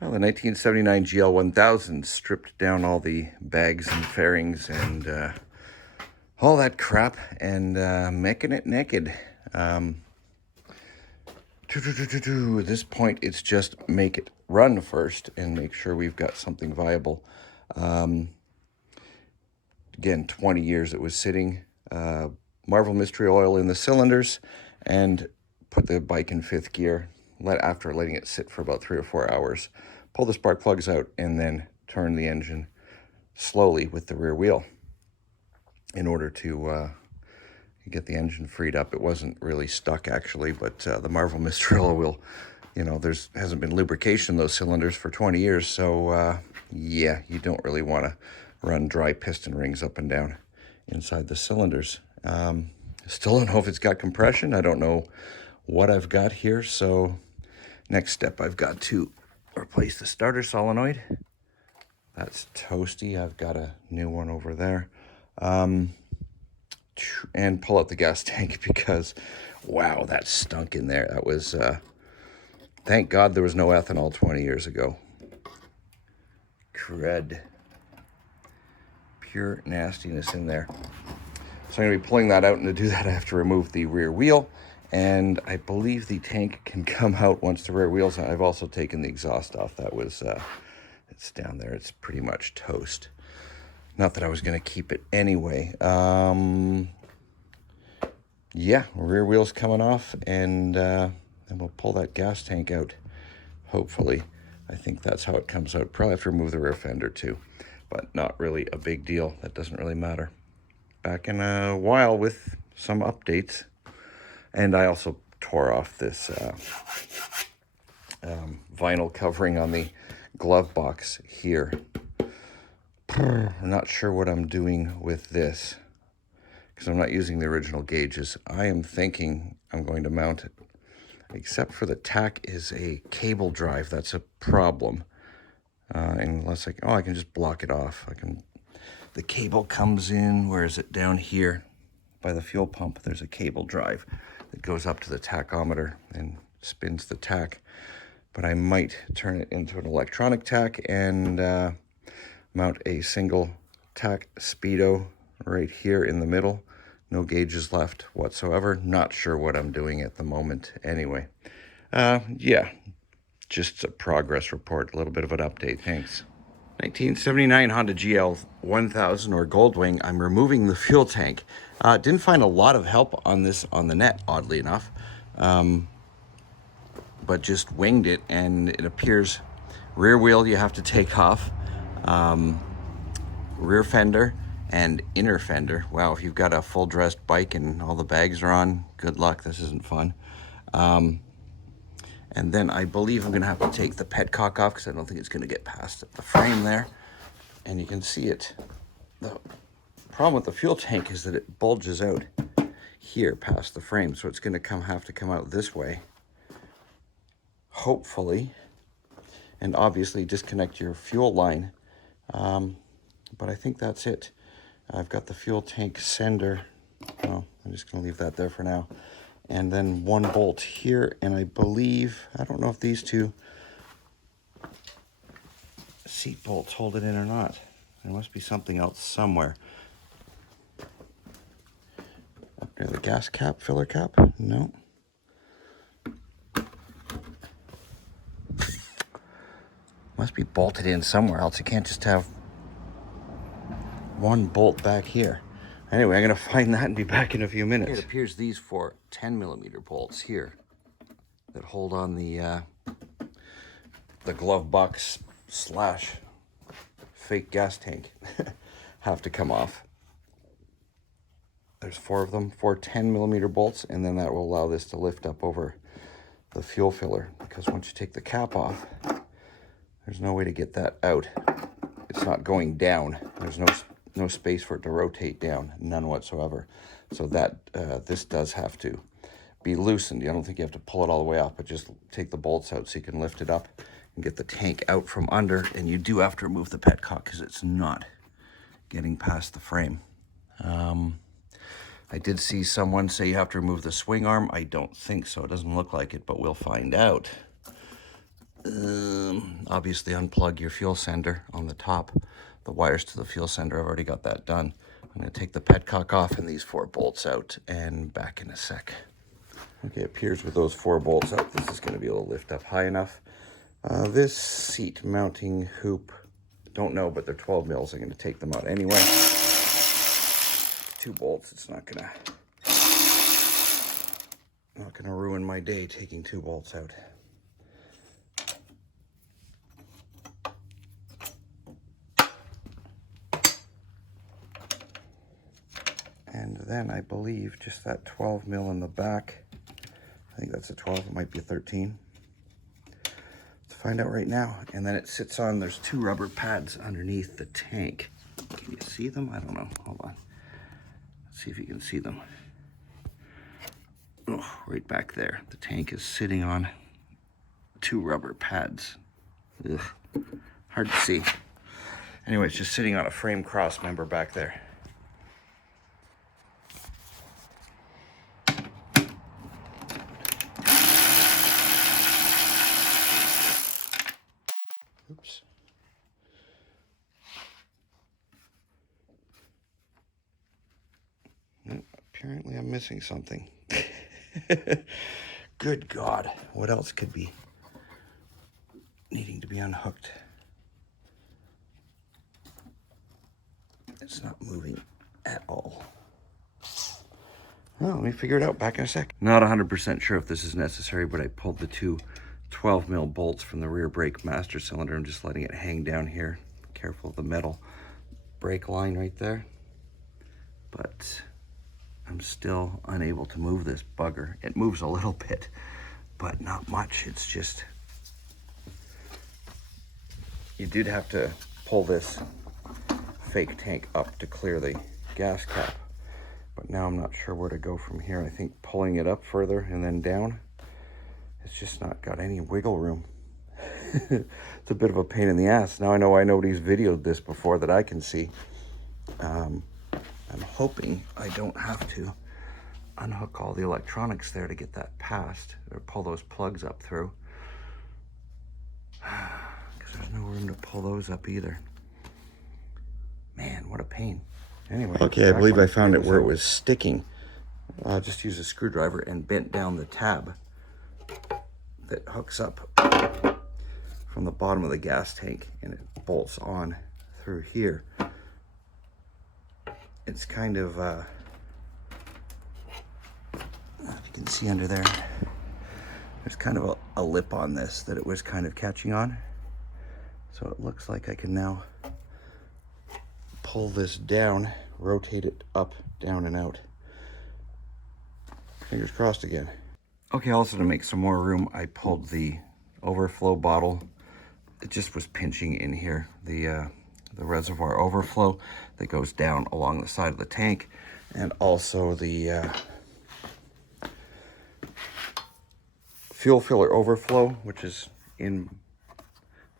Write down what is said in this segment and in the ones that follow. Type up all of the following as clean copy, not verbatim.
Well, the 1979 GL1000 stripped down all the bags and fairings and all that crap and making it naked. At this point, it's just make it run first and make sure we've got something viable. Again, 20 years it was sitting. Marvel Mystery Oil in the cylinders and put the bike in 5th gear. After letting it sit for about 3 or 4 hours, pull the spark plugs out and then turn the engine slowly with the rear wheel in order to get the engine freed up. It wasn't really stuck actually, but the Marvel Mystery Oil will, hasn't been lubrication in those cylinders for 20 years. So yeah, you don't really want to run dry piston rings up and down inside the cylinders. Still don't know if it's got compression. I don't know what I've got here. So next step, I've got to replace the starter solenoid. That's toasty. I've got a new one over there. And pull out the gas tank because, wow, that stunk in there. That was, thank God there was no ethanol 20 years ago. Crud. Pure nastiness in there. So I'm going to be pulling that out, and to do that I have to remove the rear wheel, and I believe the tank can come out once the rear wheel's on. I've also taken the exhaust off. That was, it's down there. It's pretty much toast. Not that I was going to keep it anyway. Yeah, rear wheel's coming off, and then we'll pull that gas tank out, hopefully. I think that's how it comes out. Probably have to remove the rear fender too, but not really a big deal. That doesn't really matter. Back in a while with some updates. And I also tore off this vinyl covering on the glove box here. I'm not sure what I'm doing with this because I'm not using the original gauges. I am thinking I'm going to mount it, except for the tack is a cable drive. That's a problem. Unless I can just block it off. The cable comes in, where is it? Down here by the fuel pump. There's a cable drive that goes up to the tachometer and spins the tack. But I might turn it into an electronic tack and mount a single tack speedo right here in the middle. No gauges left whatsoever. Not sure what I'm doing at the moment anyway. Yeah, just a progress report, a little bit of an update. Thanks. 1979 Honda GL1000 or Goldwing. I'm removing the fuel tank. Didn't find a lot of help on this on the net, oddly enough, but just winged it, and it appears rear wheel you have to take off, rear fender and inner fender. Wow, if you've got a full dressed bike and all the bags are on, good luck. This isn't fun. And then I believe I'm going to have to take the petcock off because I don't think it's going to get past the frame there. And you can see it. The problem with the fuel tank is that it bulges out here past the frame. So it's going to have to come out this way, hopefully. And obviously disconnect your fuel line. But I think that's it. I've got the fuel tank sender. Well, I'm just going to leave that there for now. And then one bolt here, and I believe, I don't know if these two seat bolts hold it in or not. There must be something else somewhere. Up near the gas cap, filler cap? No. Must be bolted in somewhere else. You can't just have one bolt back here. Anyway, I'm going to find that and be back in a few minutes. It appears these 4 10mm bolts here that hold on the glove box / fake gas tank have to come off. There's 4 of them, 4 10mm bolts, and then that will allow this to lift up over the fuel filler, because once you take the cap off, there's no way to get that out. It's not going down. There's no space for it to rotate down, none whatsoever. So that this does have to be loosened. I don't think you have to pull it all the way off, but just take the bolts out so you can lift it up and get the tank out from under. And you do have to remove the petcock because it's not getting past the frame. I did see someone say you have to remove the swing arm. I don't think so. It doesn't look like it, but we'll find out. Obviously unplug your fuel sender on the top. The wires to the fuel sender, I've already got that done. I'm going to take the petcock off and these 4 bolts out and back in a sec. Okay, it appears with those 4 bolts out, this is going to be able to lift up high enough. This seat mounting hoop, don't know, but they're 12 mils. I'm going to take them out anyway. 2 bolts, it's not going to ruin my day taking 2 bolts out. And then I believe just that 12 mil in the back, I think that's a 12, it might be a 13. Let's find out right now. And then it sits on, there's 2 rubber pads underneath the tank. Can you see them? I don't know, hold on. Let's see if you can see them. Oh, right back there. The tank is sitting on 2 rubber pads. Ugh, hard to see. Anyway, it's just sitting on a frame cross member back there. Oops. No, apparently I'm missing something. Good God, what else could be needing to be unhooked? It's not moving at all. Well, let me figure it out back in a sec. Not 100% sure if this is necessary, but I pulled the 2 12 mil bolts from the rear brake master cylinder. I'm just letting it hang down here. Careful of the metal brake line right there. But I'm still unable to move this bugger. It moves a little bit, but not much. It's just, you did have to pull this fake tank up to clear the gas cap. But now I'm not sure where to go from here. I think pulling it up further and then down, it's just not got any wiggle room. It's a bit of a pain in the ass. Now I know nobody's videoed this before that I can see. I'm hoping I don't have to unhook all the electronics there to get that past, or pull those plugs up through. Because there's no room to pull those up either. Man, what a pain. Anyway. Okay, I believe I found it where it was sticking. I just used a screwdriver and bent down the tab that hooks up from the bottom of the gas tank, and it bolts on through here. It's kind of, if you can see under there, there's kind of a lip on this that it was kind of catching on. So it looks like I can now pull this down, rotate it up, down, and out. Fingers crossed again. Okay, also to make some more room, I pulled the overflow bottle. It just was pinching in here. The reservoir overflow that goes down along the side of the tank, and also the fuel filler overflow, which is in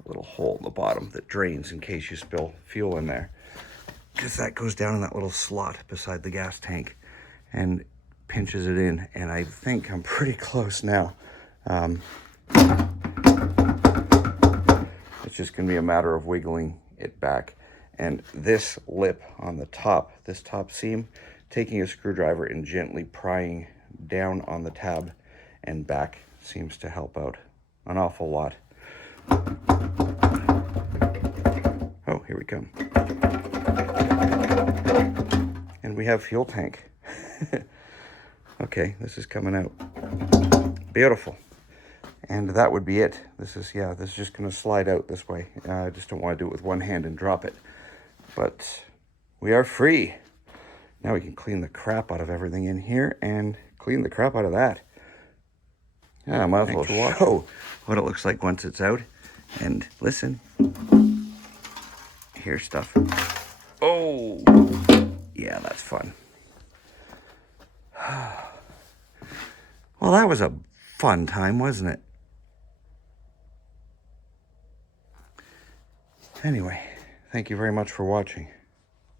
a little hole in the bottom that drains in case you spill fuel in there, because that goes down in that little slot beside the gas tank and pinches it in. And I think I'm pretty close now. It's just gonna be a matter of wiggling it back. And this lip on the top, this top seam, taking a screwdriver and gently prying down on the tab and back seems to help out an awful lot. Oh, here we come. And we have fuel tank. Okay, this is coming out. Beautiful. And that would be it. This is just gonna slide out this way. I just don't want to do it with one hand and drop it. But we are free. Now we can clean the crap out of everything in here and clean the crap out of that. Yeah, I might as well show what it looks like once it's out. And listen, here's stuff. Oh, yeah, that's fun. Well, that was a fun time, wasn't it? Anyway, thank you very much for watching.